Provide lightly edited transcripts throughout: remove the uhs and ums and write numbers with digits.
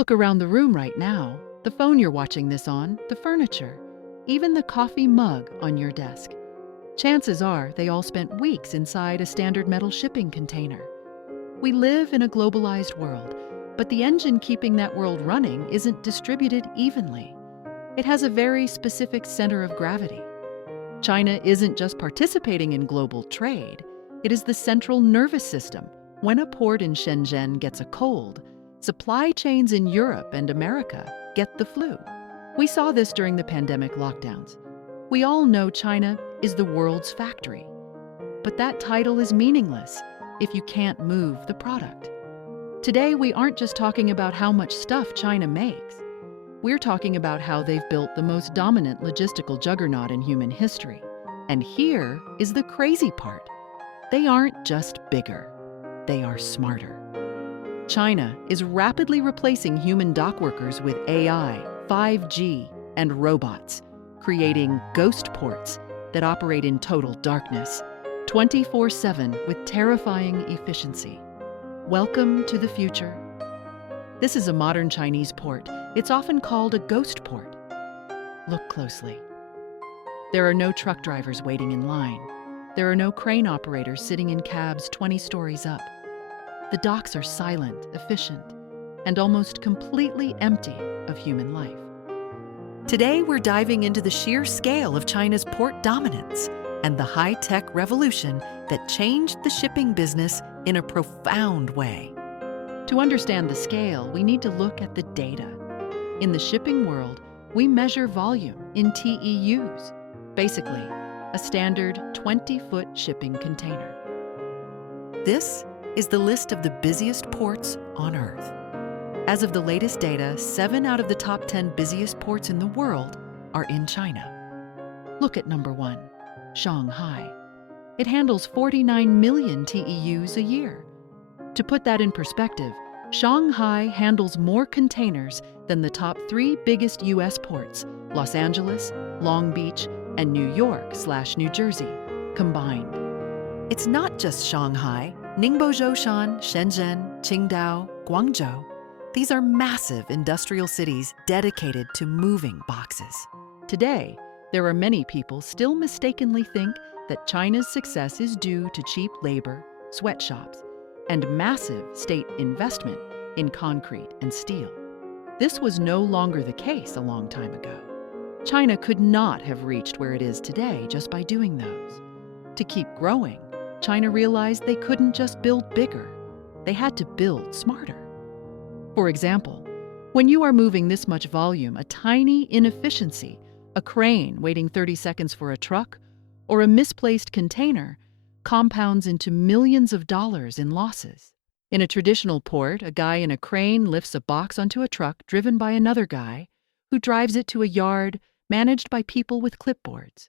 Look around the room right now, the phone you're watching this on, the furniture, even the coffee mug on your desk. Chances are they all spent weeks inside a standard metal shipping container. We live in a globalized world, but the engine keeping that world running isn't distributed evenly. It has a very specific center of gravity. China isn't just participating in global trade, it is the central nervous system. When a port in Shenzhen gets a cold, supply chains in Europe and America get the flu. We saw this during the pandemic lockdowns. We all know China is the world's factory. But that title is meaningless if you can't move the product. Today, we aren't just talking about how much stuff China makes. We're talking about how they've built the most dominant logistical juggernaut in human history. And here is the crazy part. They aren't just bigger, they are smarter. China is rapidly replacing human dockworkers with AI, 5G, and robots, creating ghost ports that operate in total darkness, 24/7 with terrifying efficiency. Welcome to the future. This is a modern Chinese port. It's often called a ghost port. Look closely. There are no truck drivers waiting in line. There are no crane operators sitting in cabs 20 stories up. The docks are silent, efficient, and almost completely empty of human life. Today, we're diving into the sheer scale of China's port dominance and the high-tech revolution that changed the shipping business in a profound way. To understand the scale, we need to look at the data. In the shipping world, we measure volume in TEUs, basically a standard 20-foot shipping container. This is the list of the busiest ports on Earth. As of the latest data, 7 out of the top 10 busiest ports in the world are in China. Look at number 1, Shanghai. It handles 49 million TEUs a year. To put that in perspective, Shanghai handles more containers than the top 3 biggest U.S. ports, Los Angeles, Long Beach, and New York/New Jersey, combined. It's not just Shanghai. Ningbo-Zhoushan, Shenzhen, Qingdao, Guangzhou. These are massive industrial cities dedicated to moving boxes. Today, there are many people still mistakenly think that China's success is due to cheap labor, sweatshops, and massive state investment in concrete and steel. This was no longer the case a long time ago. China could not have reached where it is today just by doing those. To keep growing, China realized they couldn't just build bigger. They had to build smarter. For example, when you are moving this much volume, a tiny inefficiency, a crane waiting 30 seconds for a truck, or a misplaced container, compounds into millions of dollars in losses. In a traditional port, a guy in a crane lifts a box onto a truck driven by another guy who drives it to a yard managed by people with clipboards.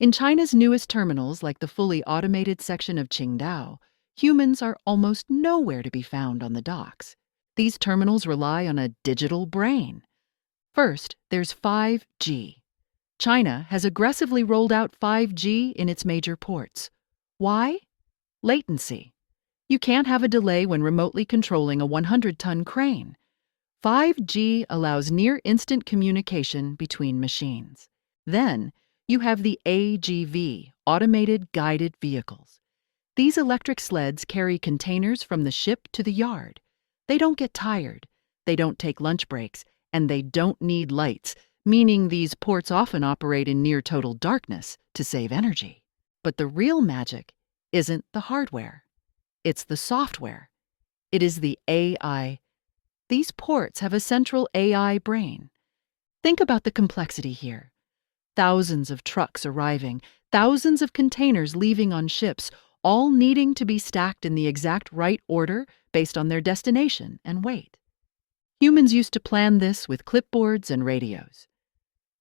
In China's newest terminals, like the fully automated section of Qingdao, humans are almost nowhere to be found on the docks. These terminals rely on a digital brain. First, there's 5G. China has aggressively rolled out 5G in its major ports. Why? Latency. You can't have a delay when remotely controlling a 100-ton crane. 5G allows near-instant communication between machines. Then, you have the AGV, automated guided vehicles. These electric sleds carry containers from the ship to the yard. They don't get tired, they don't take lunch breaks, and they don't need lights, meaning these ports often operate in near total darkness to save energy. But the real magic isn't the hardware. It's the software. It is the AI. These ports have a central AI brain. Think about the complexity here. Thousands of trucks arriving, thousands of containers leaving on ships, all needing to be stacked in the exact right order based on their destination and weight. Humans used to plan this with clipboards and radios.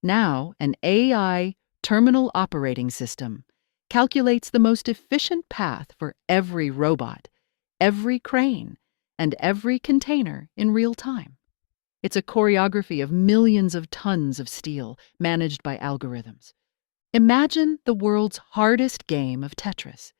Now, an AI terminal operating system calculates the most efficient path for every robot, every crane, and every container in real time. It's a choreography of millions of tons of steel managed by algorithms. Imagine the world's hardest game of Tetris.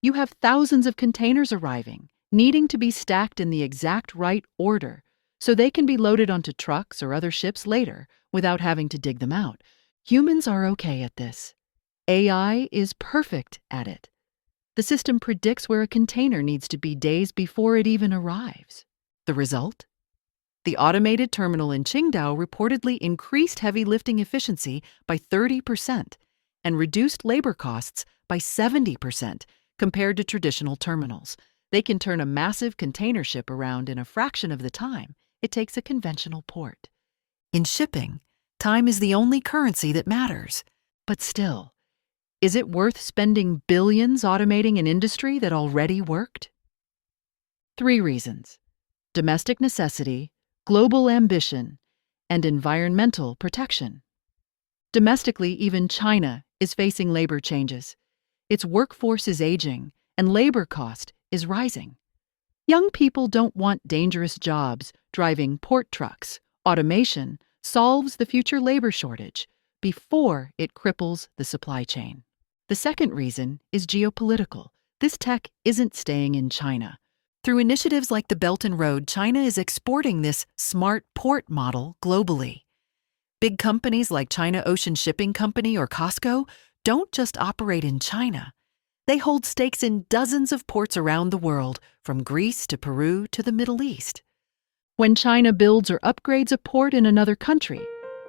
You have thousands of containers arriving, needing to be stacked in the exact right order, so they can be loaded onto trucks or other ships later without having to dig them out. Humans are okay at this. AI is perfect at it. The system predicts where a container needs to be days before it even arrives. The result? The automated terminal in Qingdao reportedly increased heavy lifting efficiency by 30% and reduced labor costs by 70% compared to traditional terminals. They can turn a massive container ship around in a fraction of the time it takes a conventional port. In shipping, time is the only currency that matters. But still, is it worth spending billions automating an industry that already worked? 3 reasons: domestic necessity, global ambition, and environmental protection. Domestically, even China is facing labor changes. Its workforce is aging, and labor cost is rising. Young people don't want dangerous jobs driving port trucks. Automation solves the future labor shortage before it cripples the supply chain. The second reason is geopolitical. This tech isn't staying in China. Through initiatives like the Belt and Road, China is exporting this smart port model globally. Big companies like China Ocean Shipping Company or Costco don't just operate in China. They hold stakes in dozens of ports around the world, from Greece to Peru to the Middle East. When China builds or upgrades a port in another country,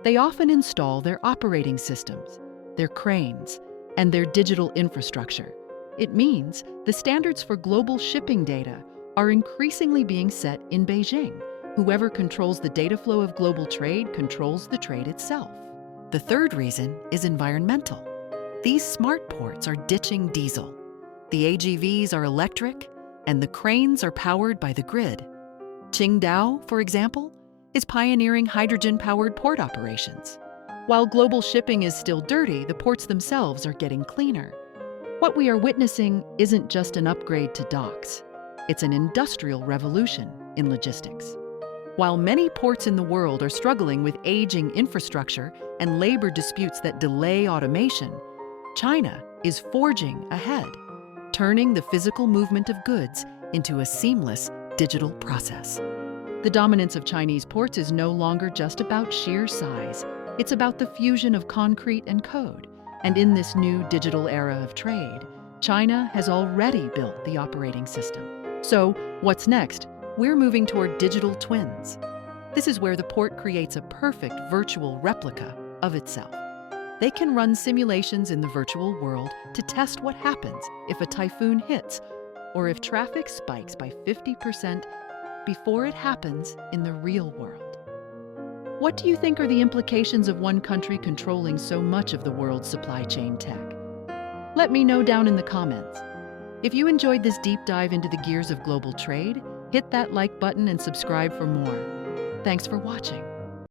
they often install their operating systems, their cranes, and their digital infrastructure. It means the standards for global shipping data are increasingly being set in Beijing. Whoever controls the data flow of global trade controls the trade itself. The third reason is environmental. These smart ports are ditching diesel. The AGVs are electric, and the cranes are powered by the grid. Qingdao, for example, is pioneering hydrogen-powered port operations. While global shipping is still dirty, the ports themselves are getting cleaner. What we are witnessing isn't just an upgrade to docks. It's an industrial revolution in logistics. While many ports in the world are struggling with aging infrastructure and labor disputes that delay automation, China is forging ahead, turning the physical movement of goods into a seamless digital process. The dominance of Chinese ports is no longer just about sheer size. It's about the fusion of concrete and code. And in this new digital era of trade, China has already built the operating system. So, what's next? We're moving toward digital twins. This is where the port creates a perfect virtual replica of itself. They can run simulations in the virtual world to test what happens if a typhoon hits or if traffic spikes by 50% before it happens in the real world. What do you think are the implications of one country controlling so much of the world's supply chain tech? Let me know down in the comments. If you enjoyed this deep dive into the gears of global trade, hit that like button and subscribe for more. Thanks for watching.